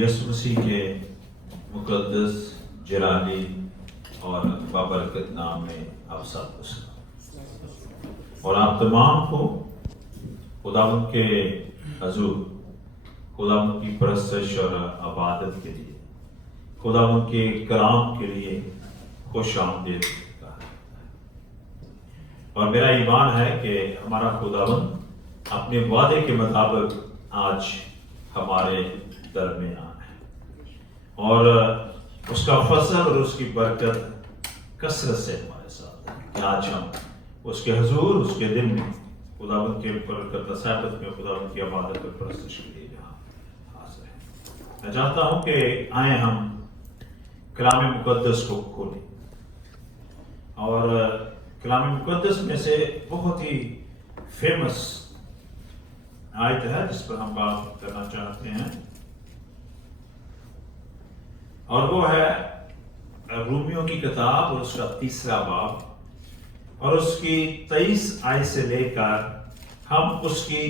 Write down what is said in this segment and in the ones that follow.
یسوع مسیح کے مقدس جلالی اور بابرکت نام میں آپ سب کو سلام، اور آپ تمام کو خداوند کے حضور، خداوند کی پرستش اور عبادت کے لیے، خداوند کے کلام کے لیے خوش آمدید کہا ہے۔ اور میرا ایمان ہے کہ ہمارا خداوند اپنے وعدے کے مطابق آج ہمارے درمیان ہے، اور اس کا فضل اور اس کی برکت کثرت سے ہمارے ساتھ ہے کہ آج ہم اس کے حضور، اس کے دن میں خداوند کے برکت صحبت میں خداوند کی عبادت اور پرستش کے لیے یہاں حاضر ہیں۔ میں چاہتا ہوں کہ آئیں ہم کلام مقدس کو کھولیں، اور کلام مقدس میں سے بہت ہی فیمس آیت ہے جس پر ہم بات کرنا چاہتے ہیں، اور وہ ہے رومیوں کی کتاب اور اس کا 3 باب، اور اس کی 23 آیت سے لے کر ہم اس کی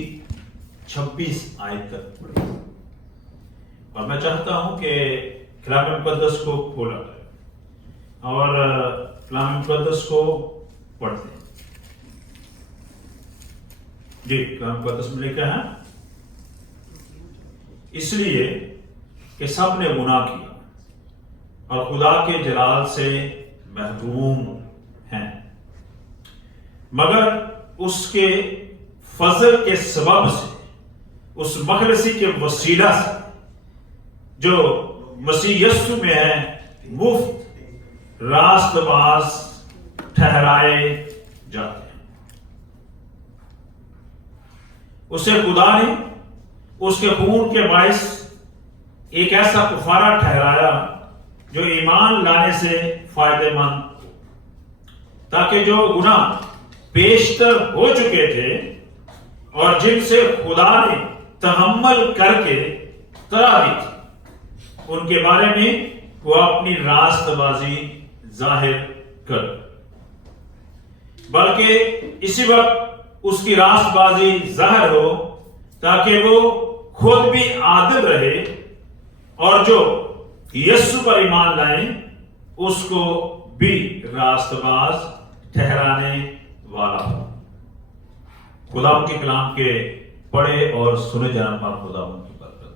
26 آیت تک پڑھیں، اور میں چاہتا ہوں کہ کلام مقدس کو کھولا کریں اور کلام مقدس کو پڑھتے ہیں۔ جی، کلام مقدس میں لکھا ہے، اس لیے کہ سب نے گناہ کیا اور خدا کے جلال سے محروم ہیں، مگر اس کے فضل کے سبب سے، اس مخلصی کے وسیلہ سے جو مسیح یسوع میں ہے، مفت راست باز ٹھہرائے جاتے ہیں۔ اسے خدا نے اس کے خون کے باعث ایک ایسا کفارہ ٹھہرایا جو ایمان لانے سے فائدہ مند ہو، تاکہ جو گناہ بیشتر ہو چکے تھے اور جن سے خدا نے تحمل کر کے ترا دی تھی، ان کے بارے میں وہ اپنی راست بازی ظاہر کر، بلکہ اسی وقت اس کی راست بازی ظاہر ہو تاکہ وہ خود بھی عادل رہے اور جو یسوع پر ایمان لائیں اس کو بھی راست باز ٹھہرانے والا ہو۔ خدا کے کلام کے پڑھے اور سنے جانے پر خدا ان کی برکت۔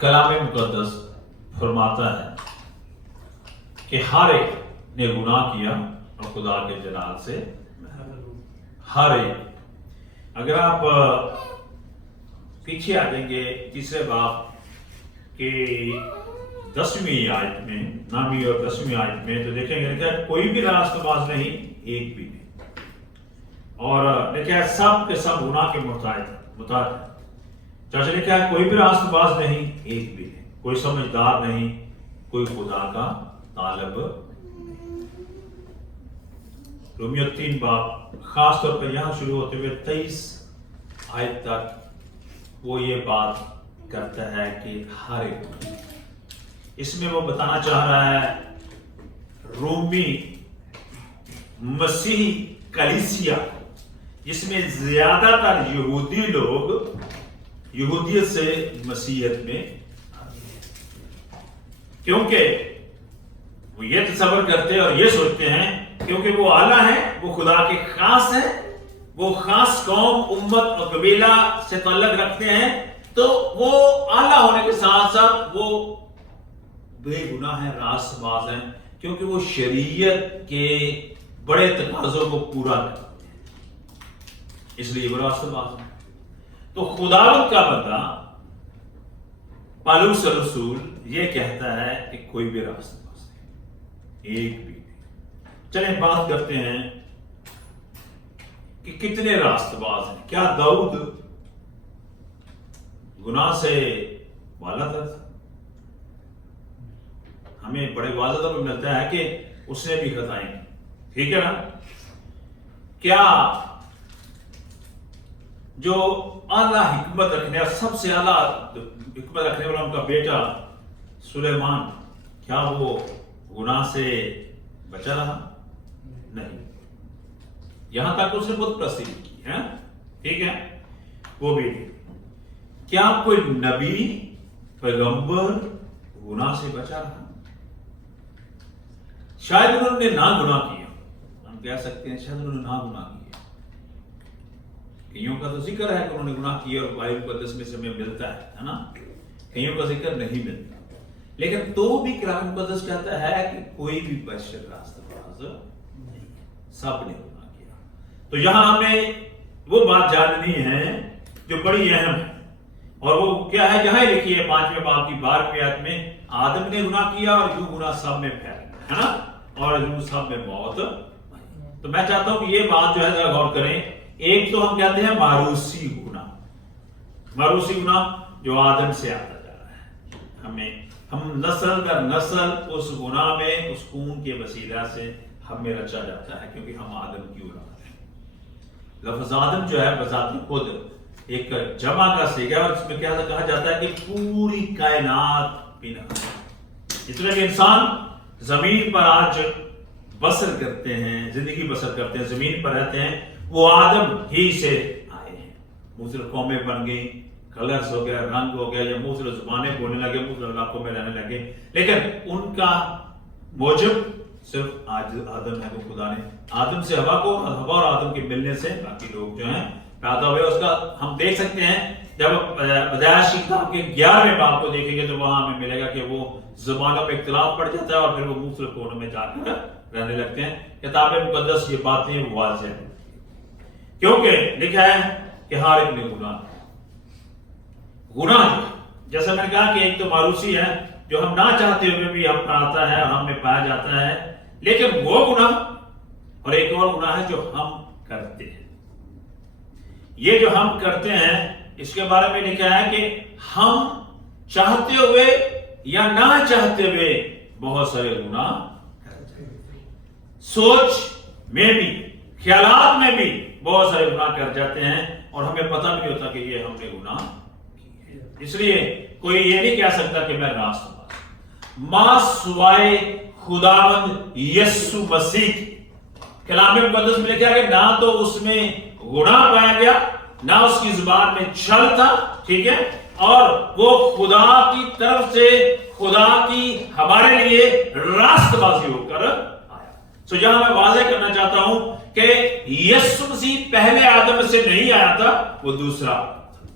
کلام مقدس فرماتا ہے کہ ہر ایک نے گناہ کیا اور خدا کے جلال سے ہر ایک۔ اگر آپ پیچھے آ جائیں گے 3 باب کے 10ویں آیت میں، 9ویں اور 10ویں آیت میں، تو دیکھیں گے کہ کوئی بھی راست باز نہیں، ایک بھی نہیں، اور دیکھیں سب کے سب گناہ کے محتاج ہیں۔ چاچا لکھا ہے کوئی بھی راست باز نہیں، ایک بھی نہیں، کوئی سمجھدار نہیں، کوئی خدا کا طالب نہیں۔ رومیو 3 باب خاص طور پر یہاں شروع ہوتے ہوئے 23 آیت تک وہ یہ بات کرتا ہے کہ ہر ایک، اس میں وہ بتانا چاہ رہا ہے رومی مسیحی کلیسیا جس میں زیادہ تر یہودی لوگ یہودیت سے مسیحیت میں، کیونکہ وہ یہ تصور کرتے اور یہ سوچتے ہیں کیونکہ وہ اعلیٰ ہیں، وہ خدا کے خاص ہیں، وہ خاص قوم، امت اور قبیلہ سے تعلق رکھتے ہیں، تو وہ اعلیٰ ہونے کے ساتھ ساتھ وہ بے گناہ ہیں، راست باز ہیں، کیونکہ وہ شریعت کے بڑے تقاضوں کو پورا کرتے ہیں، اس لیے وہ راست باز ہیں۔ تو خداوند کا بندہ پالوس رسول یہ کہتا ہے کہ کوئی بھی راست باز نہیں، ایک بھی نہیں۔ چلیں بات کرتے ہیں کہ کتنے راست باز ہیں۔ کیا داؤد گناہ سے والا تھا؟ ہمیں بڑے واضح طور پر ملتا ہے کہ اس نے بھی خطائیں کی، ٹھیک ہے نا؟ کیا جو اعلیٰ حکمت رکھنے، سب سے اعلیٰ حکمت رکھنے والا ان کا بیٹا سلیمان، کیا وہ گناہ سے بچا رہا؟ نہیں، یہاں تک اس نے بت پرستی کی ہے، ٹھیک ہے؟ وہ بھی نہیں. کیا کوئی نبی پیغمبر گناہ سے بچا رہا؟ شاید انہوں نے نہ گناہ کیا، ہم کہہ سکتے ہیں شاید انہوں نے نہ گناہ کیا. کئیوں کا تو ذکر ہے کہ انہوں نے گناہ کیا اور بائبل مقدس میں سے ہمیں ملتا ہے نا. کئیوں کا ذکر نہیں ملتا، لیکن تو بھی کلام مقدس کہتا ہے کہ کوئی بھی بشر راستہ باز نہیں، سب نے گناہ کیا. تو یہاں ہمیں وہ بات جاننی ہے جو بڑی اہم ہے، اور وہ کیا ہے؟ جہاں لکھی ہے 5ویں باب کی 12ویں آیت میں، آدم نے گناہ کیا اور یوں گناہ سب میں پھیل گیا ہے نا، اور یوں سب میں موت. تو میں چاہتا ہوں کہ یہ بات جو ہے ذرا غور کریں. ایک تو ہم کہتے ہیں موروثی گناہ، موروثی گناہ جو آدم سے آتا جا رہا ہے، ہم نسل در نسل اس گناہ میں اس خون کے وسیلہ سے ہمیں رچا جاتا ہے، کیونکہ ہم آدم کی اولاد ہیں. لفظ آدم جو ہے بذات خود ایک جمع کا صیغہ ہے، اور اس میں کیا کہا جاتا ہے کہ پوری کائنات بنا. اس لیے انسان زمین پر آج بسر کرتے ہیں، زندگی بسر کرتے ہیں، زمین پر رہتے ہیں، وہ آدم ہی سے آئے ہیں. مختلف قومیں بن گئی، کلرز ہو گیا، رنگ ہو گیا، یا مختلف زبانیں بولنے لگے، مختلف علاقوں میں رہنے لگے، لیکن ان کا موجب صرف آدم ہے. وہ خدا نے آدم سے ہوا کو، ہوا اور آدم کے ملنے سے باقی لوگ جو ہیں پیدا ہوئے. اس کا ہم دیکھ سکتے ہیں جب پیدائش کی کتاب کے 11ویں باب کو دیکھیں گے تو وہاں ہمیں ملے گا کہ وہ زبانوں میں اختلاف پڑ جاتا ہے اور پھر وہ مختلف کونوں میں جا کر رہنے لگتے ہیں. کتاب مقدس یہ باتیں واضح ہیں، کیونکہ لکھا ہے کہ ہر ایک نے گناہ جیسا میں نے کہا کہ ایک تو موروثی ہے جو ہم نہ چاہتے ہوئے بھی ہم پر آتا ہے اور ہم میں پایا جاتا ہے، لیکن وہ گناہ، اور ایک اور گناہ ہے جو ہم کرتے ہیں. یہ جو ہم کرتے ہیں اس کے بارے میں لکھا ہے کہ ہم چاہتے ہوئے یا نہ چاہتے ہوئے بہت سارے گناہ کرتے ہیں. سوچ میں بھی، خیالات میں بھی بہت سارے گناہ کر جاتے ہیں اور ہمیں پتہ نہیں ہوتا کہ یہ ہم نے گناہ کیے. اس لیے کوئی یہ نہیں کہہ سکتا کہ میں راست ماں سوائے خداوند یسوع مسیح. کلام مقدس میں لکھا ہے کہ نہ تو اس میں گناہ پایا گیا، نہ اس کی زبان میں چھل تھا، ٹھیک ہے، اور وہ خدا کی طرف سے خدا کی ہمارے لیے راست بازی ہو کر آیا. سو یہاں میں واضح کرنا چاہتا ہوں کہ یسوع مسیح پہلے آدم سے نہیں آیا تھا، وہ دوسرا آدم تھا.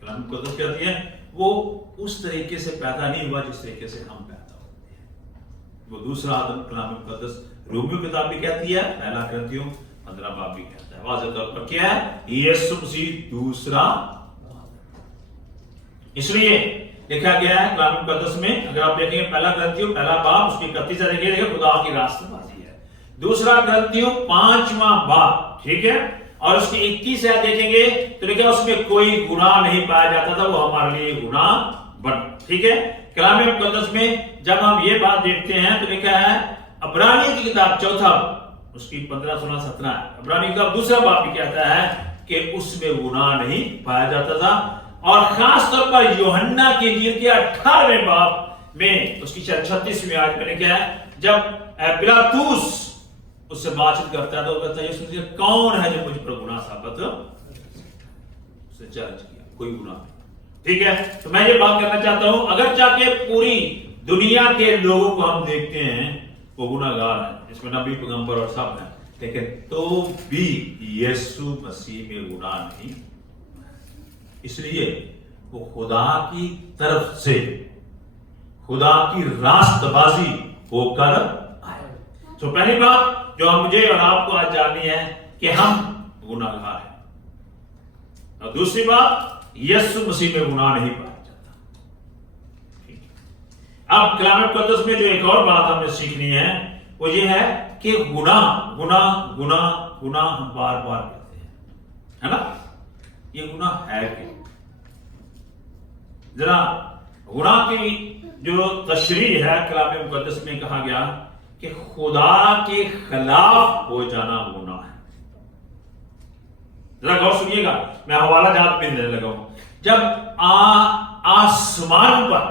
کلام مقدس کہتی ہے وہ اس طریقے سے پیدا نہیں ہوا جس طریقے سے ہم پیدا ہوتے ہیں. وہ دوسرا آدم کلام مقدس رومیو کتاب بھی کہتی ہے، پہلا کرنتھیوں 15 باب بھی کہتا ہے واضح طور پر کیا ہے، یسوع مسیح دوسرا. اس لیے لکھا گیا ہے کلام مقدس میں، اگر آپ دیکھیں گے پہلا کرنتھیوں پہلا باب اس کی 31 سے دیکھیں گے خدا کی راست بازی ہے. دوسرا کرنتھیوں 5واں باب، ٹھیک ہے، اور اس کی 21 سے دیکھیں گے تو لکھا اس میں کوئی گناہ نہیں پایا جاتا تھا، وہ ہمارے لیے گناہ بن. ٹھیک ہے، کلام مقدس میں جب ہم یہ بات دیکھتے ہیں تو لکھا ہے عبرانیوں کی کتاب 4 اس کی 15 16 17 عبرانیوں کی کتاب دوسرا باب بھی کہتا ہے کہ اس میں گناہ نہیں پایا جاتا تھا. اور خاص طور پر یوحنا کی انجیل کے 18ویں باب میں اس کی 36ویں آیت میں لکھا ہے جب پلاطوس اس سے بات چیت کرتا ہے تو وہ کہتا ہے یسوع کون ہے جو مجھ پر گناہ ثابت اسے چیلنج کیا، کوئی گناہ نہیں. ٹھیک ہے، تو میں یہ بات کرنا چاہتا ہوں اگرچہ کہ پوری دنیا کے لوگوں کو ہم دیکھتے ہیں وہ گناہ گار ہیں، اس میں نبی پیغمبر اور سب ہیں، لیکن تو بھی یسوع مسیح میں گناہ نہیں. اس لیے وہ خدا کی طرف سے خدا کی راست بازی ہو کر آئے. تو پہلی بات جو مجھے اور آپ کو آج جاننی ہے کہ ہم گناہ گار ہیں، اور دوسری بات یسوع مسیح میں گناہ نہیں پایا جاتا. اب کلام مقدس میں جو ایک اور بات ہمیں سیکھنی ہے وہ یہ ہے کہ گناہ گناہ گناہ گناہ ہم بار بار کرتے ہیں، ہے نا. یہ گناہ ہے کہ ذرا گناہ کی جو تشریح ہے کلام مقدس میں کہا گیا کہ خدا کے خلاف ہو جانا گناہ ہے. ذرا غور سنیے گا، میں حوالہ جات میں دینے لگا ہوں. جب آسمان پر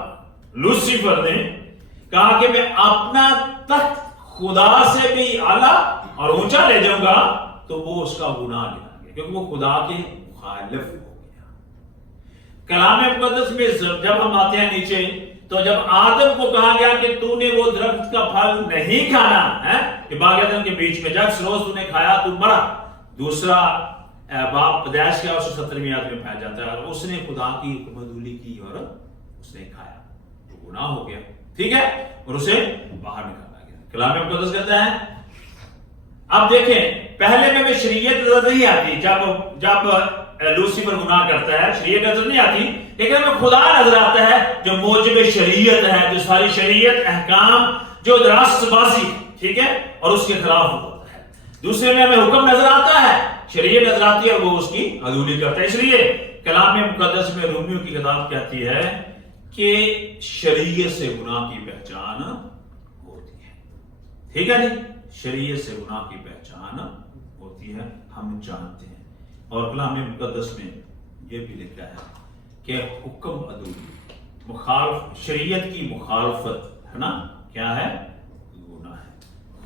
لوسیفر نے کہا کہ میں اپنا تخت خدا سے بھی اعلیٰ اور اونچا لے جاؤں گا تو وہ اس کا گناہ لے گا کیونکہ وہ خدا کے مخالف ہو گیا. कलाम मुकद्दस में जब हम आते हैं नीचे, तो जब आदम को कहा गया कि तूने वो दरख्त का फल नहीं खाना है, कि बाग एदन के बीच में जब रोज तूने खाया तू मरा। दूसरा बाप पैदाइश के 170वीं आयत में पाया जाता है, और उसने खुदा की हुक्मदुली की और उसने खाया, तो गुनाह हो गया, ठीक है, और उसे बाहर निकाला गया। कलाम मुकद्दस कहता है, अब देखें, पहले में शरीयत नजर नहीं आती, जब लूसीफर गुनाह करता है शरीयत नजर नहीं आती, लेकिन हमें खुदा नजर आता है जो मौजब शरीयत है, जो सारी शरीयत अहकाम जो रास्तबाजी, ठीक है, और उसके खिलाफ होता है। दूसरे में हमें हुक्म नजर आता है, शरीयत नजर आती है और वो उसकी अदूली करता है। इसलिए कलाम मुकद्दस में रोमियो की किताब कहती है कि शरीयत से गुनाह की पहचान होती है, ठीक है जी, शरीयत से गुनाह की पहचान होती है, हम जानते हैं। और कलाम मुकद्दस में यह भी लिखा है कि हुक्म अदूली मुखालफ, शरीयत की मुखालफत है ना, क्या है, गुनाह है।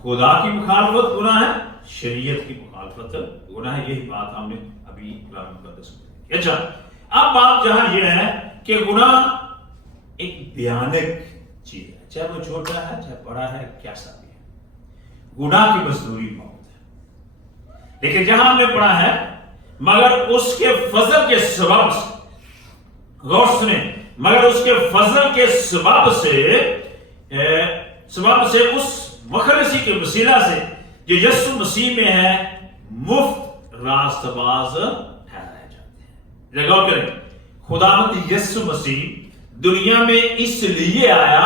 खुदा की मुखालफत गुनाह है, शरीयत की मुखालफत गुनाह है। यही बात हमने अभी कलाम मुकद्दस में की। अच्छा, अब बात जहां यह है कि गुनाह एक भयानक चीज है, चाहे वो छोटा है चाहे बड़ा है, कैसा भी है, गुनाह की मजदूरी मौत है। लेकिन जहां हमने पढ़ा है, मगर उसके फजल के सबब से, गौर सुने, मगर उसके फजल के सबब से उस मुखलसी के वसीला से जो यीशु मसीह में है, मुफ्त रास्तबाज ठहराए जाते हैं। गौर करें, खुदावंद यीशु मसीह दुनिया में इसलिए आया,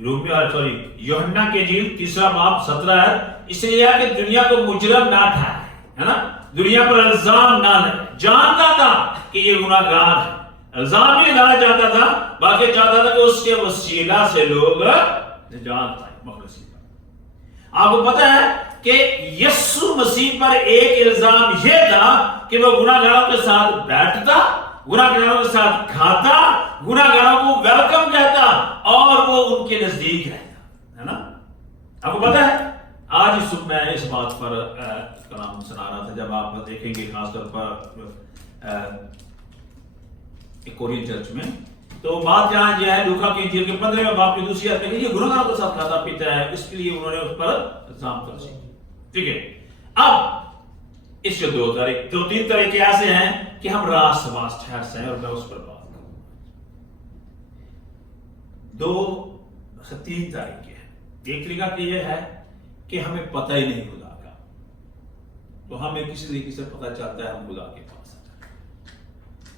यूहन्ना के इंजील 3 बाब 17 है, इसलिए आया कि दुनिया को मुजरम ना ठहराए, है ना, दुनिया पर इल्जाम ना ले। जानता था कि ये गुनाहगार है, इल्जाम नहीं लगाना चाहता था, बाकी चाहता था कि उसके वसीला से लोग निजात पाए। आपको पता है कि यीशु मसीह पर एक इल्जाम यह था कि वो गुनाहगारों के साथ बैठता, गुनाहगारों के साथ खाता, गुनाहगारों को वेलकम कहता और वो उनके नजदीक रहता, है ना। आपको पता है, आज सुबह मैं इस बात पर कलाम सुना रहा था, जब आप देखेंगे खासतौर पर कोरियन चर्च में, तो बात यहाँ यह है, लूका के इंजील के 15वें बाब की दूसरी आयत में, ये गुनाहगारों के साथ खाता पीता है, इसलिए उन्होंने उस पर इल्जाम तराशी, ठीक है। अब इसके 2-3 तरीके ऐसे हैं कि हम रास्तबाज ठहर सकें, और मैं उस पर बात करूंगा। 2 से 3 तरीके हैं। एक तरीका तो यह है कि हमें पता ही नहीं खुदा का, तो हमें किसी तरीके से पता चलता है हम खुदा के पास आते हैं,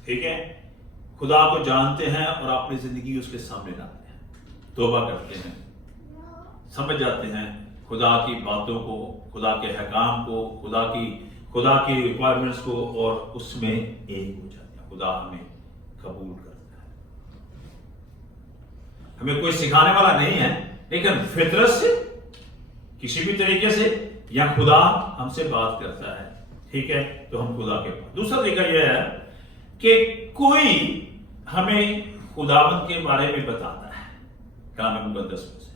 ठीक है, खुदा को जानते हैं और अपनी जिंदगी उसके सामने लाते हैं, तौबा करते हैं, समझ जाते हैं खुदा की बातों को, खुदा के हकाम को, खुदा की रिक्वायरमेंट्स को, और उसमें एक हो जाते हैं। खुदा हमें कबूल करता है, हमें कोई सिखाने वाला नहीं है, लेकिन फितरत से किसी भी तरीके से या खुदा हमसे बात करता है, ठीक है, तो हम खुदा के पास। दूसरा तरीका यह है कि कोई हमें खुदावंद के बारे में बताता है कलाम मुकद्दस में से,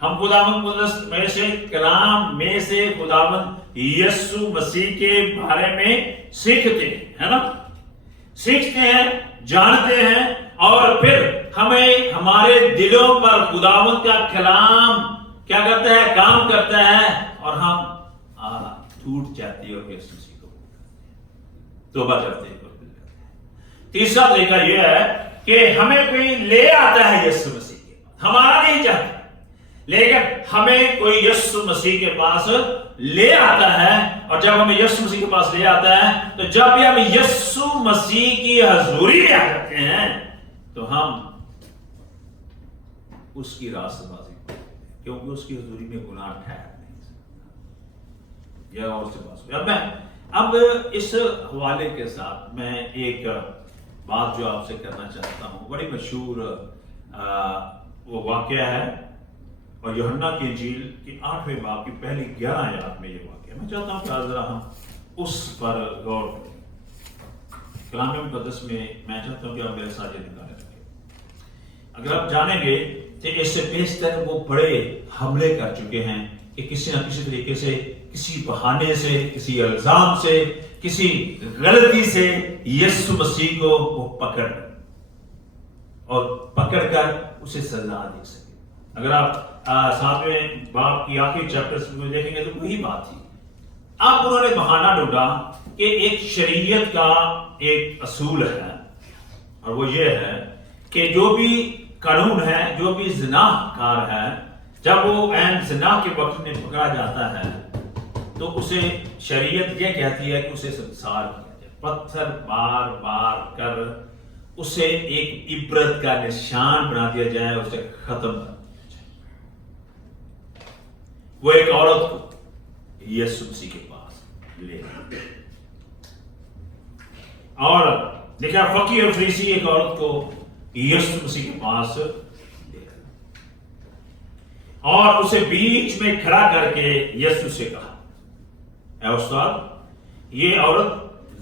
हम खुदावंद मुकद्दस में से, कलाम में से खुदावंद यीशु मसीह के बारे में सीखते हैं, है ना, सीखते हैं, जानते हैं, और फिर हमें हमारे दिलों पर खुदावंद का कलाम क्या करता है, काम करता है, और हम टूट जाते हैं और यीशु मसीह को तौबा करते हैं। तीसरा तरीका यह है कि हमें कोई ले आता है यीशु मसीह के पास, हमारा नहीं चाहता, लेकिन हमें कोई यीशु मसीह के पास ले आता है, और जब हमें यीशु मसीह के पास ले आता है, तो जब भी हम यीशु मसीह की हजूरी में आ जाते हैं, तो हम उसकी रास्तबाजी करते हैं, क्योंकि उसकी हजूरी में गुनाह ठहर नहीं सकता। यह और से बात। अब इस हवाले के साथ मैं एक बात जो आपसे करना चाहता हूं, बड़ी मशहूर वो वाकया है, और यूहन्ना की इंजील की 8वें बाब की पहली 11 आयत में ये वाकया, मैं चाहता हूं कि आज जरा हम उस पर गौर करें। कलाम मुकद्दस में मैं चाहता हूं कि आप मेरे साथ ये निकाले रखें। अगर आप जानेंगे तो इससे बेशतर वो बड़े हमले कर चुके हैं कि किसी न किसी तरीके से, किसी बहाने से, किसी इल्जाम से, किसी गलती से यीशु मसीह को वो पकड़ कर उसे सजा दे सके। अगर आप 7वें बाब की आखिरी चैप्टर में देखेंगे तो वही बात थी। अब उन्होंने बहाना ढूंढा कि एक शरीयत का एक असूल है, और वो ये है कि जो भी कानून है, जो भी ज़िनाकार है, जब वो ऐन ज़िना के वक्त में पकड़ा जाता है तो उसे शरीयत ये कहती है कि उसे संसार किया जाए, पत्थर बार बार कर उसे एक इबरत का निशान बना दिया जाए, उसे खत्म कर दिया जाए। वो एक औरत को यीशु मसीह के पास ले गए, और देखा फकीर और फरीसी एक औरत को यीशु मसीह के पास ले गए और उसे बीच में खड़ा करके यीशु से कहा, ऐ उस्ताद, ये औरत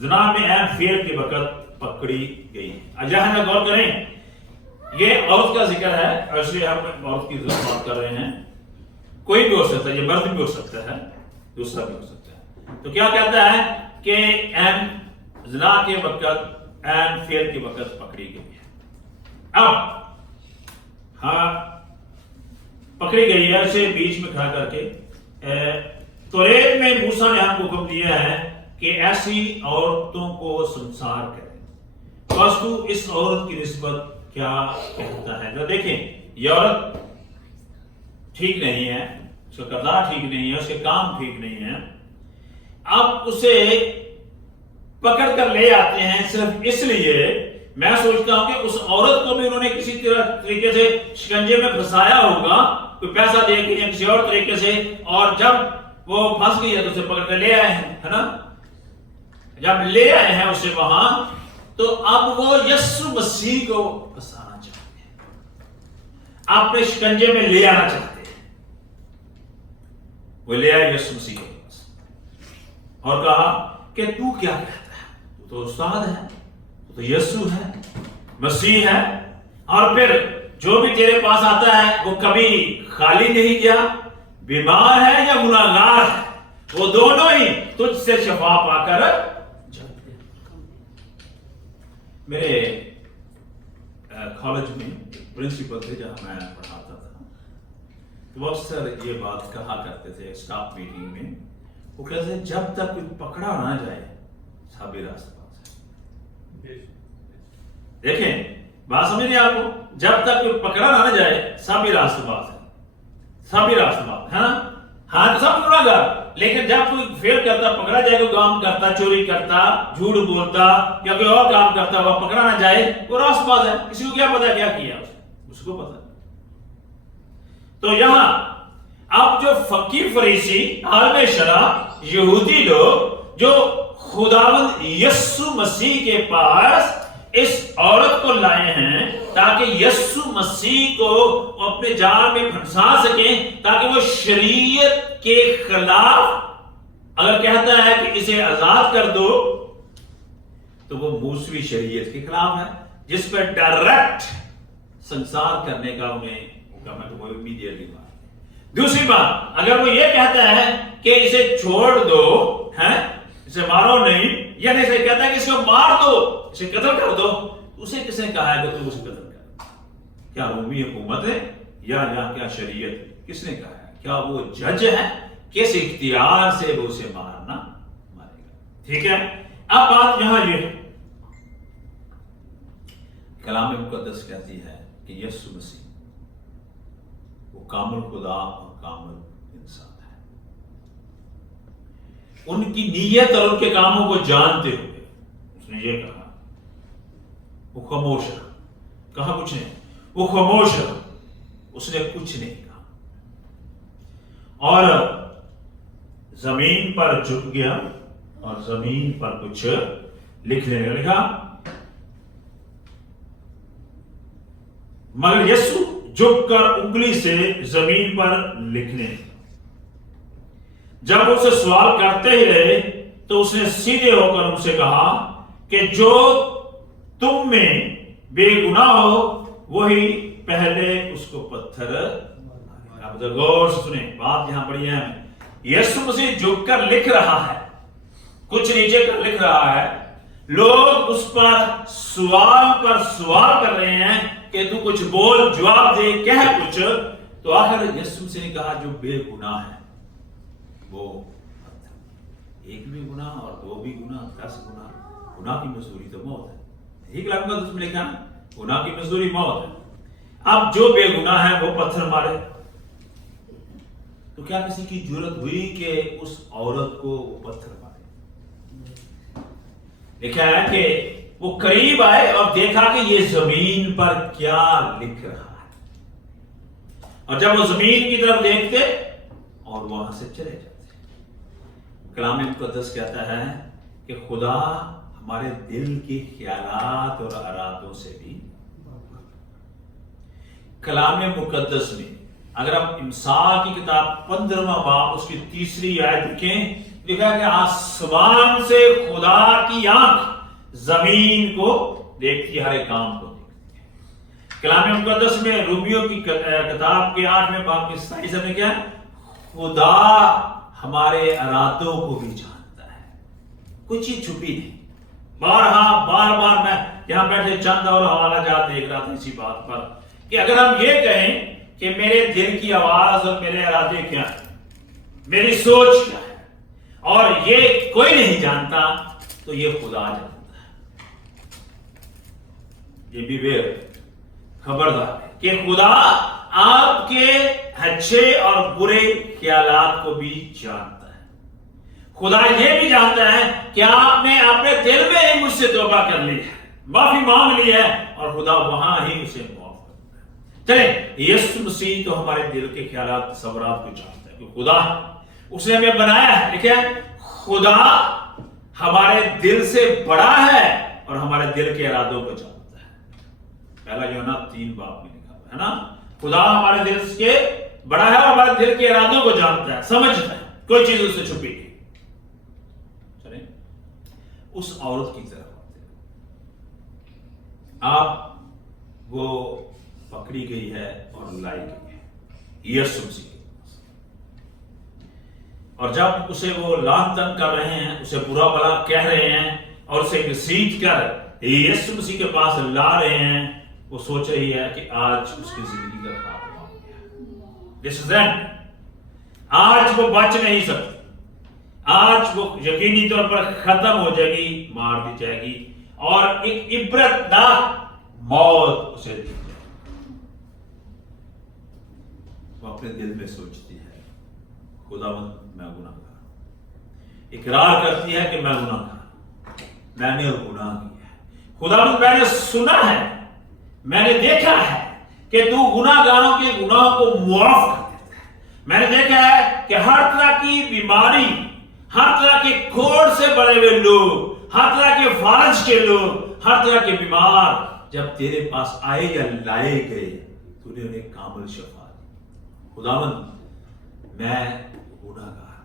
ज़िना में ऐन फेर के वक्त पकड़ी गई है। अजय गौर करें, ये औरत का जिक्र है, और इसलिए हम औरत की बात कर रहे हैं। कोई भी हो सकता है, ये मर्द भी हो सकता है, दूसरा भी हो सकता है। तो क्या कहता है कि ऐन ज़िना के वक्त, ऐन फेर के वक्त पकड़ी गई है। अब पकड़ी गई है, उसे बीच में खड़ा करके। तौरात में मूसा ने हमको हुक्म दिया है कि ऐसी औरतों को संसार करें। वस्तु इस औरत की निस्बत क्या कहता है? तो देखें, ये औरत ठीक नहीं है, उसका किरदार ठीक नहीं है, उसके काम ठीक नहीं है। अब उसे पकड़ कर ले आते हैं सिर्फ इसलिए, मैं सोचता हूं कि उस औरत को भी उन्होंने किसी तरीके से शिकंजे में फंसाया होगा, कोई पैसा दे के या किसी और तरीके से, और जब वो फंस गई है तो उसे पकड़ कर ले आए हैं, है ना। जब ले आए हैं उसे वहां, तो अब वो यीशु मसीह को फंसाना चाहते हैं, अपने शिकंजे में ले आना चाहते हैं। वो ले आए यीशु मसीह के पास और कहा कि तू क्या कहता है? तू तो उस्ताद है, तू तो यीशु है, मसीह है, और फिर जो भी तेरे पास आता है वो कभी खाली नहीं गया, बीमार है या गुनाहगार है, वो दोनों ही तुझसे शफा पाकर जाते हैं। मेरे कॉलेज में प्रिंसिपल थे जहां मैं पढ़ाता था, तो वो अक्सर ये बात कहा करते थे स्टाफ मीटिंग में। वो कहते थे जब तक कोई पकड़ा ना जाए साबिर रास्तबाज है। देखें, बात समझ रही आपको? जब तक कोई पकड़ा ना जाए साबिर रास्तबाज है, साबिर रास्तबाज है ना। हाँ तो सब गुनाहगार, लेकिन जब कोई फेल करता, पकड़ा जाए, कोई काम करता, चोरी करता, झूठ बोलता या कोई और काम करता, वह पकड़ा ना जाए, वो रास्तबाज है। किसी को क्या पता क्या किया उसको पता। तो यहां अब जो फकीर फरीसी आलम शरा यहूदी लोग जो खुदावंद यीशु मसीह के पास इस औरत को लाए हैं ताकि यीशु मसीह को अपने जाल में फंसा सकें, ताकि वो शरीयत के खिलाफ अगर कहता है कि इसे आजाद कर दो, तो वो मूसवी शरीयत के खिलाफ है, जिस पर डायरेक्ट संसार करने का उन्हें इमीडिएटली बात। दूसरी बात, अगर वो ये कहता है कि इसे छोड़ दो, है, इसे मारो नहीं, या नहीं, इसे कहता है कि इसको मार दो, इसे कत्ल कर दो, उसे किसने कहा है कि तुम उसे कत्ल कर? क्या रोमी हुकूमत है या क्या शरीयत? किसने कहा है? क्या वो जज है? किस इख्तियार से वो उसे मारेगा? ठीक है। अब बात यहां ये है, कलाम मुकद्दस कहती है कि यीशु मसीह वो कामिल खुदा और कामिल इंसान है। उनकी नीयत और उनके कामों को जानते हुए उसने ये कहा, वो खामोश रहा, कहा कुछ नहीं, वो खामोश रहा, उसने कुछ नहीं कहा, और जमीन पर झुक गया और जमीन पर कुछ लिखने लगा। मगर यीशु झुककर उंगली से जमीन पर लिखने। जब उससे सवाल करते ही रहे तो उसने सीधे होकर उनसे कहा कि जो तुम में बेगुनाह हो वही पहले उसको पत्थर। अब गौर से सुने, बात यहां बड़ी है। यीशु मसीह झुककर लिख रहा है, कुछ नीचे कर लिख रहा है, लोग उस पर सवाल कर रहे हैं कि तू कुछ बोल, जवाब दे, कह कुछ। तो आखिर यीशु मसीह ने कहा जो बेगुनाह है वो एक भी गुनाह और दो भी गुनाह, 10 गुनाह, गुनाह की मजदूरी तो मौत है। यही कलाम का उसमें लिखा ना, गुनाह की मजदूरी मौत है। अब जो बेगुनाह है वो पत्थर मारे। तो क्या किसी की जरूरत हुई कि उस औरत को पत्थर मारे? लिखा है कि वो करीब आए और देखा कि ये जमीन पर क्या लिख रहा है, और जब वो जमीन की तरफ देखते और वहां से चले जाते। कलाम मुकद्दस कहता है कि खुदा हमारे दिल के ख्यालात और इरादों से भी। कलाम मुकद्दस में अगर आप इमसाल की किताब 15वां बाब उसकी 3री आयत देखें, लिखा है कि आसमान से खुदा की आंख जमीन को देखती है, हर एक काम को देखती है। कलाम मुकद्दस में रूमियों की किताब के 8वें बाब की 27 में क्या है? खुदा हमारे इरादों को भी जानता है, कोई चीज छुपी नहीं। बार बार मैं यहां बैठे चंद और हवाला जात देख रहा था इसी बात पर कि अगर हम ये कहें कि मेरे दिल की आवाज और मेरे इरादे क्या है, मेरी सोच क्या है, और ये कोई नहीं जानता, तो ये खुदा जानता है। ये भी खबरदार है कि खुदा आपके अच्छे और बुरे ख्यालात को भी जानता है। खुदा ये भी जानता है कि आपने अपने दिल में ही मुझसे तौबा कर ली है, माफी मांग ली है, और खुदा वहां ही उसे माफ करता है। चले, यीशु मसीह तो हमारे दिल के ख्यालात सवरात को जानता है, क्योंकि खुदा उसने हमें बनाया है। देखिए, खुदा हमारे दिल से बड़ा है और हमारे दिल के इरादों को जानता है। पहला यूहन्ना 3 बाब में लिखा हुआ है ना, खुदा हमारे दिल से बड़ा है और हमारे दिल के इरादों को जानता है, समझता है, कोई चीज उससे छुपी नहीं। चले, उस औरत की तरफ आते हैं। आप वो पकड़ी गई है और लाई गई है यीशु मसीह के पास, और जब उसे वो लान तन कर रहे हैं, उसे बुरा भला कह रहे हैं और उसे घसीट कर यीशु मसीह के पास ला रहे हैं, वो सोच रही है कि आज उसकी जिंदगी का खात्मा हो गया, दिस इज एंड, आज वो बच नहीं सकती, आज वो यकीनी तौर पर खत्म हो जाएगी, मार दी जाएगी, और एक इबरतनाक मौत उसे दी जाएगी। वो अपने दिल में सोचती है, खुदावंद मैं गुनाहगार हूं, इकरार करती है कि मैं गुनाहगार, मैंने गुनाह किया है। खुदावंद मैंने सुना है, मैंने देखा है कि तू गुनाहगारों के गुनाहों को मुआफ कर देता है। मैंने देखा है कि हर तरह की बीमारी, हर तरह के कोढ़ से बड़े हुए लोग, हर तरह के फारज के लोग, हर तरह के बीमार जब तेरे पास आए या लाए गए, तूने उन्हें कामिल शफा दी। खुदावंद मैं गुनाहगार,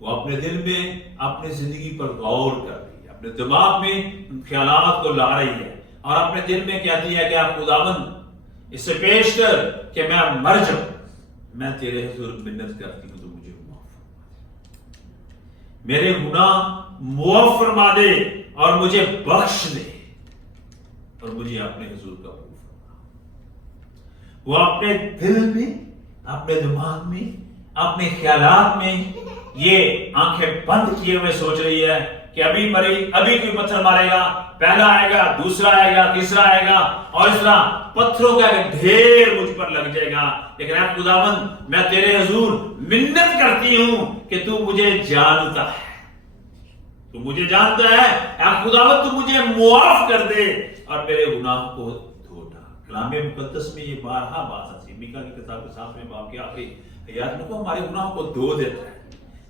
वो अपने दिल में अपनी जिंदगी पर गौर कर रही है, अपने दिमाग में ख्यालात को ला रही है, और अपने दिल में कहती है कि आप खुदावंद इससे पेश कर कि मैं मर जाऊं, मैं तेरे हुजूर मिन्नत करती हूं, तो मुझे माफ फरमा दे, मेरे गुनाह मुआफ फरमा दे और मुझे बख्श दे, और मुझे अपने हुजूर का कबूल फरमा। वो अपने दिल में, अपने दिमाग में, अपने ख्यालात में ये आंखें बंद किए हुए सोच रही है कि अभी कोई पत्थर मारेगा, पहला आएगा, दूसरा आएगा, तीसरा आएगा, और इस तरह पत्थरों का ढेर मुझ पर लग जाएगा। लेकिन ऐ खुदावंद मैं तेरे हुजूर मिन्नत करती हूं कि तू मुझे जानता है, तू मुझे जानता है, ऐ खुदावंद तू मुझे मुआफ कर दे और मेरे गुनाह को धो डाल। कलाम मुकद्दस में ये बारहा बात आती है। मीका की किताब के 7वें बाब के आखिरी आयत में, को हमारे गुनाह को धो देता है,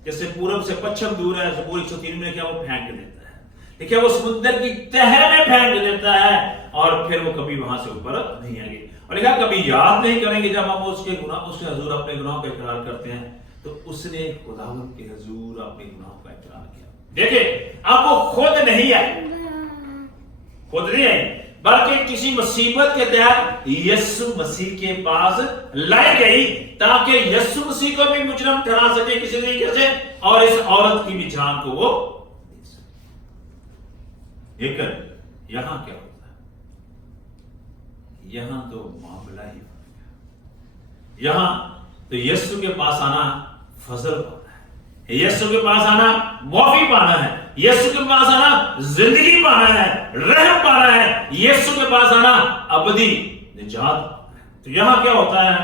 जैसे पूरब से पश्चिम दूर है, जबूर 103 में क्या वो फेंक देता है। देखिए, वो समुद्र की तह में फेंक देता है, और फिर वो कभी वहां से ऊपर नहीं आएगी। और लिखा कभी याद नहीं करेंगे। जब हम उसके हुजूर अपने गुनाहों का इकरार करते हैं, तो उसने खुदावंद के हुजूर अपने गुनाहों का इकरार किया। देखिए, अब वो खुद नहीं आई, बल्कि किसी मुसीबत के तहत यीशु मसीह के पास लाई गई ताकि यीशु मसीह को भी मुजरिम ठहरा सके किसी तरीके से, और इस औरत की भी जान को वो दे सके। लेकिन यहां क्या होता है, यहां तो मामला ही बन गया। यहां तो यीशु के पास आना फजल पाना है, यीशु के पास आना माफी पाना है, यीशु के पास आना जिंदगी पाना है, रहम पाना है, यीशु के पास आना अबदी निजात पाना है। तो यहां क्या होता है,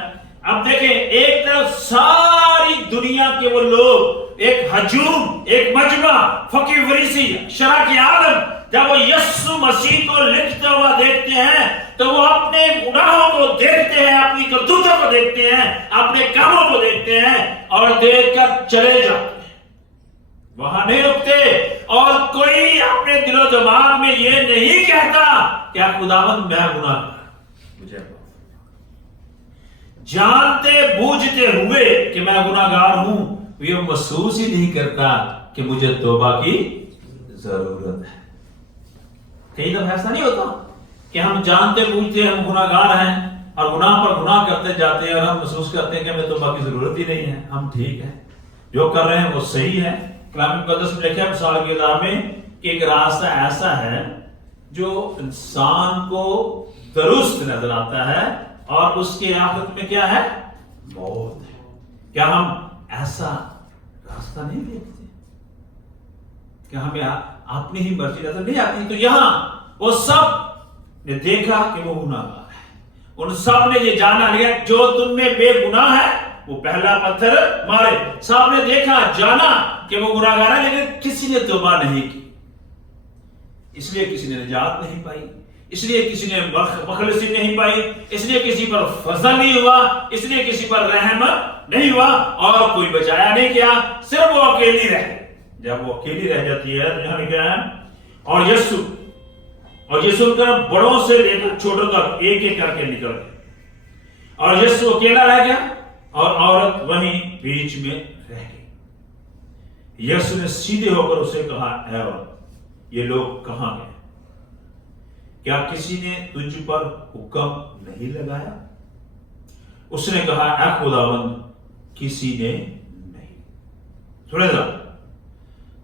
अब देखें, एक तरफ सारी दुनिया के वो लोग, एक हजूम, एक मजमा, फकीर फरीसी, शरा के आलम, जब वो यीशु मसीह को लिखता हुआ देखते हैं तो वो अपने गुनाहों को देखते हैं, अपनी करतूतों को देखते हैं, अपने कामों को देखते हैं और देखकर चले जाते हैं, वहां नहीं रुकते। और कोई अपने दिलो दिमाग में ये नहीं कहता क्या खुदावंद मैं गुनाहगार, मुझे जानते बूझते हुए कि मैं गुनाहगार हूं, ये महसूस ही नहीं करता कि मुझे तौबा की जरूरत है। कई दफा ऐसा नहीं होता कि हम जानते बूझते हम गुनाहगार हैं और गुनाह पर गुनाह करते जाते हैं और हम महसूस करते हैं कि हमें तौबा की जरूरत ही नहीं है, हम ठीक है, जो कर रहे हैं वो सही है। कलाम मुकद्दस में लिखा है मिसाल की किताब में कि एक रास्ता ऐसा है जो इंसान को दुरुस्त नजर आता है और उसके आखिरत में क्या है, मौत है। क्या हम ऐसा रास्ता नहीं देखते? क्या हमें अपनी ही मर्जी नजर नहीं आती? तो यहां वो सब ने देखा कि वो गुनाहगार है, उन सब ने ये जाना लिया जो तुम में बेगुनाह है वो पहला पत्थर मारे। सब ने देखा जाना कि वो गुनाहगार है, लेकिन किसी ने तौबा नहीं की, इसलिए किसी ने निजात नहीं पाई, इसलिए किसी ने मखलसी नहीं पाई, इसलिए किसी पर फजल नहीं हुआ, इसलिए किसी पर रहम नहीं हुआ और कोई बचाया नहीं गया, सिर्फ वो अकेली रह गई। जब वो अकेली रह जाती है तो यहां क्या है, और यीशु बड़ों से लेकर छोटों तक एक एक करके निकल गए और यीशु अकेला रह गया और औरत वहीं बीच में रह गई। यीशु ने सीधे होकर उसे कहा, ऐ औरत, ये लोग कहां गए? क्या किसी ने तुझ पर हुक्म नहीं लगाया? उसने कहा, ऐ खुदावंद, किसी ने नहीं। सुने जरा,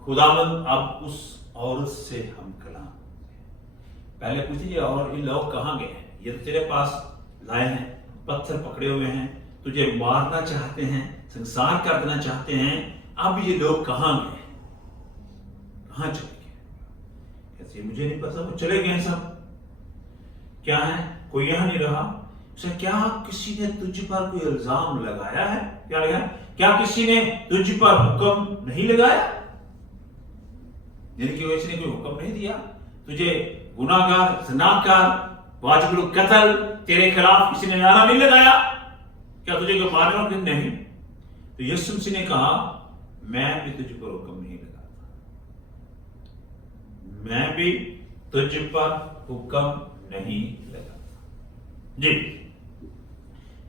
खुदावंद अब उस औरत से हम कलाम, पहले पूछिए और ये लोग कहां गए हैं? ये तो तेरे पास लाए हैं, पत्थर पकड़े हुए हैं, तुझे मारना चाहते हैं, संसार कर देना चाहते हैं, अब ये लोग कहां गए, कहां चले गए? कैसे मुझे नहीं पता, वो चले गए सब। क्या है, कोई यहां नहीं रहा। उसे क्या किसी ने तुझ पर कोई इल्जाम लगाया है? क्या लगाया? क्या किसी ने तुझ पर हुक्म नहीं लगाया? यानी कि किसी ने कोई हुक्म नहीं दिया तुझे गुनाहगार, ज़िनाकार, वाजिबुल कत्ल, तेरे खिलाफ किसी ने नारा नहीं लगाया? क्या तुझे कोई मारने वाला नहीं? तो यीशु मसीह ने कहा, मैं भी तुझ पर हुक्म नहीं लगाता, मैं भी तुझ पर हुक्म नहीं लगाता। जी,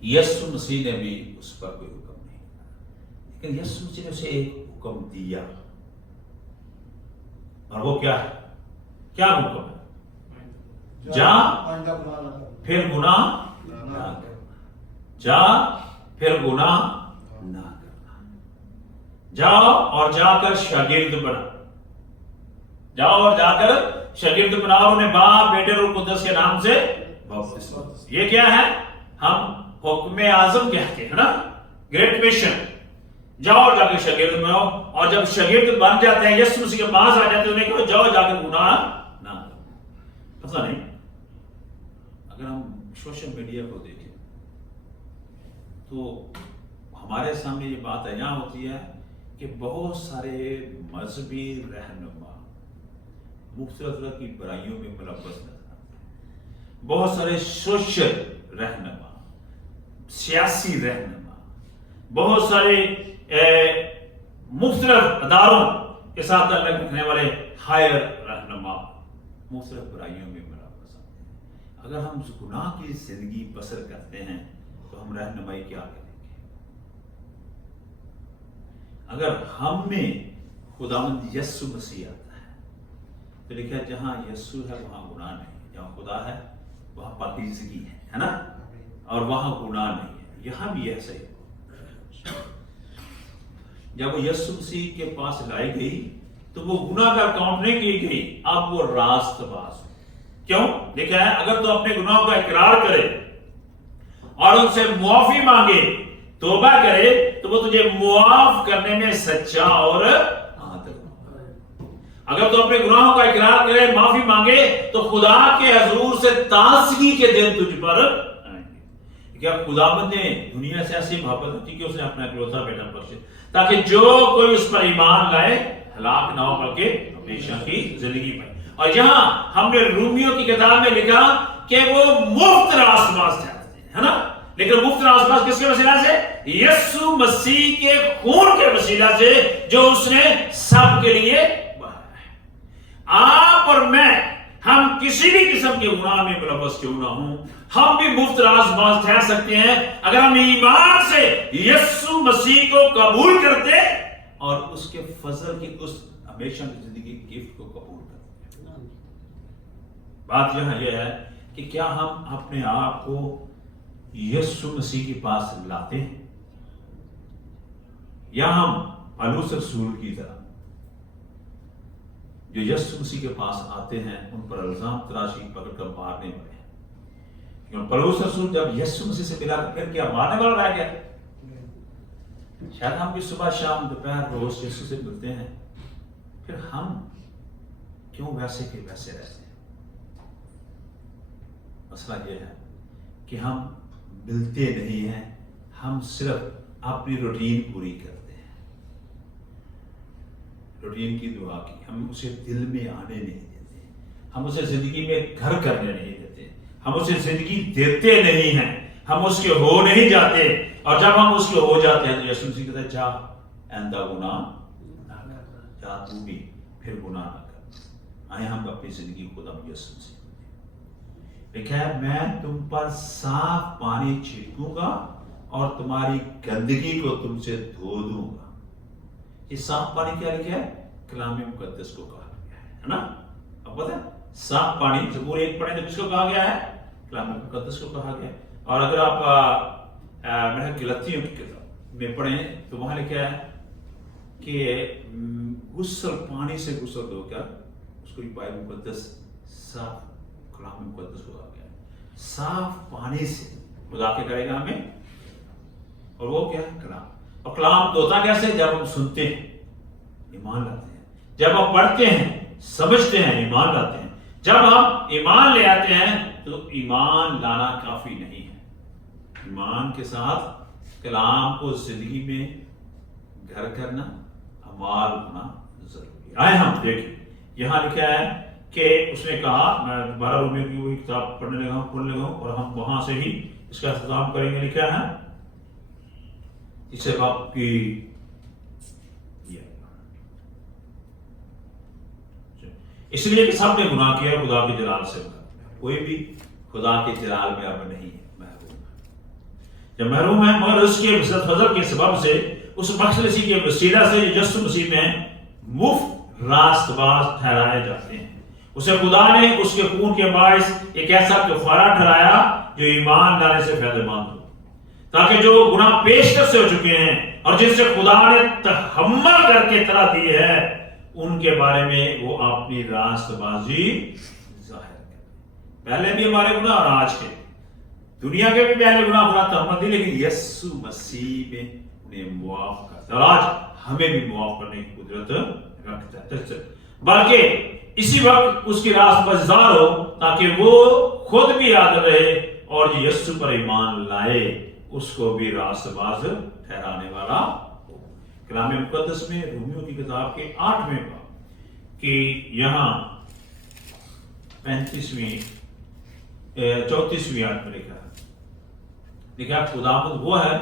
यीशु मसीह ने भी उस पर कोई हुक्म नहीं लगाया, लेकिन यीशु मसीह ने उसे एक हुक्म दिया, और वो क्या है? क्या हुक्म है? जा फिर गुनाह ना करना, जा फिर गुनाह ना करना, जाओ और जाकर शागिर्द बना, जाओ और जाकर शागिर्द बनाओ, उन्हें बाप, बेटे और कुद्दस के नाम से बपतिस्मा। ये क्या है? हम हुक्म आजम कहते हैं ना, ग्रेट मिशन। जाओ और जाकर शागिर्द बनाओ, और जब शागिर्द बन जाते हैं, यीशु मसीह के पास आ जाते हैं, उन्हें कहो जाओ जाकर गुनाह ना करो। पता नहीं, अगर हम सोशल मीडिया को देखें तो हमारे सामने ये बात यहाँ होती है कि बहुत सारे मजहबी रहनुमा मुख्तलिफ तरह की बुराइयों में मुलव्वस नजर आते हैं, बहुत सारे सोशल रहनुमा, सियासी रहनुमा, बहुत सारे मुख्तलिफ अदारों के साथ रखने वाले हायर रहनुमा मुख्तलिफ बुराइयों में मुलव्वस होते हैं। अगर हम गुनाह की जिंदगी बसर करते हैं तो हम रहनुमाई क्या करेंगे? अगर हम में खुदावंद यीशु मसीह आता है तो लिखा है, जहां यीशु है वहां गुनाह नहीं, جہاں خدا ہے وہاں پاکیزگی ہے نا، اور وہاں گناہ نہیں ہے. یہاں بھی ایسا ہی. جب وہ یسوع مسیح کے پاس لائی گئی تو وہ گناہ کا کاؤنٹ نہیں کی گئی، اب وہ راست باز. کیوں؟ دیکھا ہے، اگر تو اپنے گناہوں کا اقرار کرے اور ان سے معافی مانگے، توبہ کرے، تو وہ تجھے معاف کرنے میں سچا اور عادل. اگر تو اپنے گناہوں کا اقرار کرے، معافی مانگے، تو خدا کے حضور سے تازگی کے دن تجھ پر آئیں گے. کیا خداوند نے دنیا سے ایسی محبت کی کہ اس نے اپنا اکلوتا بیٹا بخشے تاکہ جو کوئی اس پر ایمان لائے ہلاک نہ ہو بلکہ ہمیشہ کی زندگی پائے. اور یہاں ہم نے رومیوں کی کتاب میں لکھا کہ وہ مفت راست باز چاہتے ہیں، ہے نا. لیکن مفت راست باز کس کے وسیلہ سے؟ یسوع مسیح کے خون کے وسیلہ سے جو اس نے سب کے لیے بہایا ہے. آپ اور میں، ہم کسی بھی قسم کے گناہ میں ملوث کیوں نہ ہوں، ہم بھی مفت راست باز ٹھہر سکتے ہیں اگر ہم ایمان سے یسوع مسیح کو قبول کرتے اور اس کے فضل کی اس ہمیشہ کی زندگی کی گفٹ کو قبول کرتے. بات یہاں یہ ہے کہ کیا ہم اپنے آپ کو یسوع مسیح کے پاس لاتے ہیں، یا ہم پولس رسول کی طرح جو یسوع مسیح کے پاس آتے ہیں ان پر الزام تراشی پکڑ کر مارنے والے ہیں. پولس رسول جب یسوع مسیح سے ملا پھر کیا مارنے والا رہ گیا؟ شاید ہم بھی صبح شام دوپہر روز یسوع سے ملتے ہیں، پھر ہم کیوں ویسے کے ویسے رہتے ہیں؟ مسئلہ یہ ہے کہ ہم ملتے نہیں ہیں، ہم صرف اپنی روٹین پوری کرتے ہیں. روٹین کی دعا کی ہم اسے دل میں آنے نہیں دیتے، ہم اسے زندگی میں گھر کرنے نہیں دیتے، ہم اسے زندگی دیتے نہیں ہیں، ہم اس کے ہو نہیں جاتے. اور جب ہم اس کے ہو جاتے ہیں تو یسوع مسیح کہتا ہے جا آئندہ گناہ نہ کر، جا تو بھی پھر گناہ نہ کر. آئے ہم اپنی زندگی خدا یسوع مسیح کو دیں. لکھا ہے میں تم پر صاف پانی چھڑکوں گا اور تمہاری گندگی کو تم سے دھو دوں گا. یہ صاف پانی کیا لکھا ہے؟ کلام مقدس کو کہا گیا ہے نا. اب پتہ ہے صاف پانی زبور 1 پڑھیں تو کس کو کہا گیا ہے؟ کلام مقدس کو کہا گیا ہے. اور اگر آپ غلطیوں کی کتاب میں پڑھیں تو وہاں لکھا ہے کہ غسل پانی سے غسل دو کر اس کو بائبل مقدس صاف کلام مقدس کو کہا گیا ہے. صاف پانی سے خدا کے کرے گا ہمیں، اور وہ کیا ہے؟ کلام. اور کلام ہوتا کیسے؟ جب ہم سنتے ہیں ایمان لاتے ہیں، جب ہم پڑھتے ہیں سمجھتے ہیں ایمان لاتے ہیں. جب ہم ایمان لے آتے ہیں تو ایمان لانا کافی نہیں ہے، ایمان کے ساتھ کلام کو زندگی میں گھر کرنا، عمال ہونا ضروری ہے. آئے ہم دیکھیں یہاں لکھا ہے کہ اس نے کہا، میں دوبارہ رومیو کی وہی کتاب پڑھنے لگا ہوں اور ہم وہاں سے ہی اس کا اختتام کریں گے. لکھا ہے اسے باپ کی اس لیے کہ سب نے گناہ کیا خدا کے جلال سے، کوئی بھی خدا کے جلال میں اب نہیں ہے، محروم ہے. جب محروم ہے مگر اس کے فضل کے سبب سے، اس مخلصی کے وسیلہ سے یسوع مسیح میں مفت راست باز ٹھہرائے جاتے ہیں. اسے خدا نے اس کے خون کے باعث ایک ایسا کفارہ ٹھہرایا جو ایمان لانے سے فائدہ مند ہو، تاکہ جو گناہ پیشتر سے ہو چکے ہیں اور جن سے خدا نے تحمل کر کے طرح دی ہے ان کے بارے میں وہ اپنی راست بازی ظاہر کرے. پہلے بھی ہمارے گناہ اور آج کے دنیا کے بھی پہلے گناہ خدا تحمل دی، لیکن یسوع مسیح میں انہیں معاف کرتا اور آج ہمیں بھی معاف کرنے کی قدرت رکھتا ہے. بلکہ اسی وقت اس کی راست باز ظاہر ہو تاکہ وہ خود بھی عادل رہے اور جو یسوع پر ایمان لائے اس کو بھی راست باز ٹھہرانے والا ہو. کلام مقدس میں رومیو کی کتاب کے 8ویں باب کہ یہاں 34ویں آیت میں لکھا خداوند وہ ہے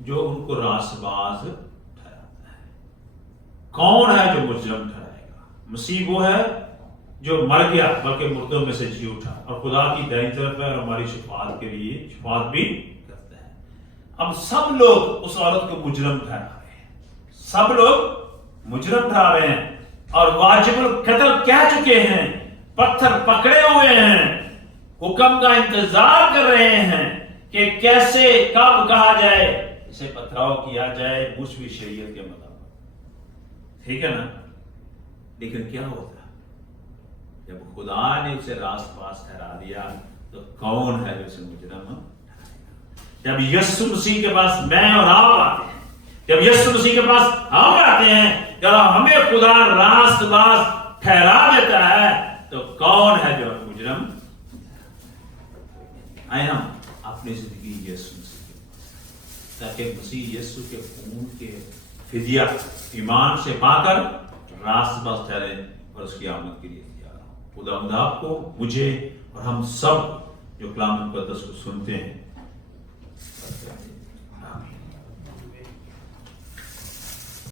جو ان کو راست باز ٹھہراتا ہے. کون ہے جو مجرم ٹھہرائے گا؟ مسیح وہ ہے جو مر گیا بلکہ مردوں میں سے جی اٹھا اور خدا کی دائیں طرف ہے اور ہماری شفاعت کے لیے شفاعت بھی کرتا ہے. اب سب لوگ اس عورت کو مجرم ٹھہرا رہے ہیں، سب لوگ مجرم ٹھہرا رہے ہیں اور واجب القتل کہہ چکے ہیں، پتھر پکڑے ہوئے ہیں हुक्म का इंतजार कर रहे हैं कि कैसे कब कहा जाए इसे पथराव किया जाए मूसवी शरीयत के मुताबिक, ठीक है ना। लेकिन क्या होता है जब खुदा ने उसे रास्तबाज ठहरा दिया तो कौन है जो उसे मुजरम ठहराएगा। जब यीशु मसीह के पास मैं और आप आते हैं, जब यीशु मसीह के पास हम आते हैं, जब हमें खुदा रास्तबाज ठहरा देता है तो कौन है जो मुजरम। आए हम अपनी जिंदगी यीशु मसीह के पास, ताकि मसीह यीशु के खून के फिदिया ईमान से पाकर रास्तबाज ठहरे और उसकी आमद के लिए तैयार हो। खुदा आपको, मुझे और हम सब जो कलाम मुक़द्दस को सुनते हैं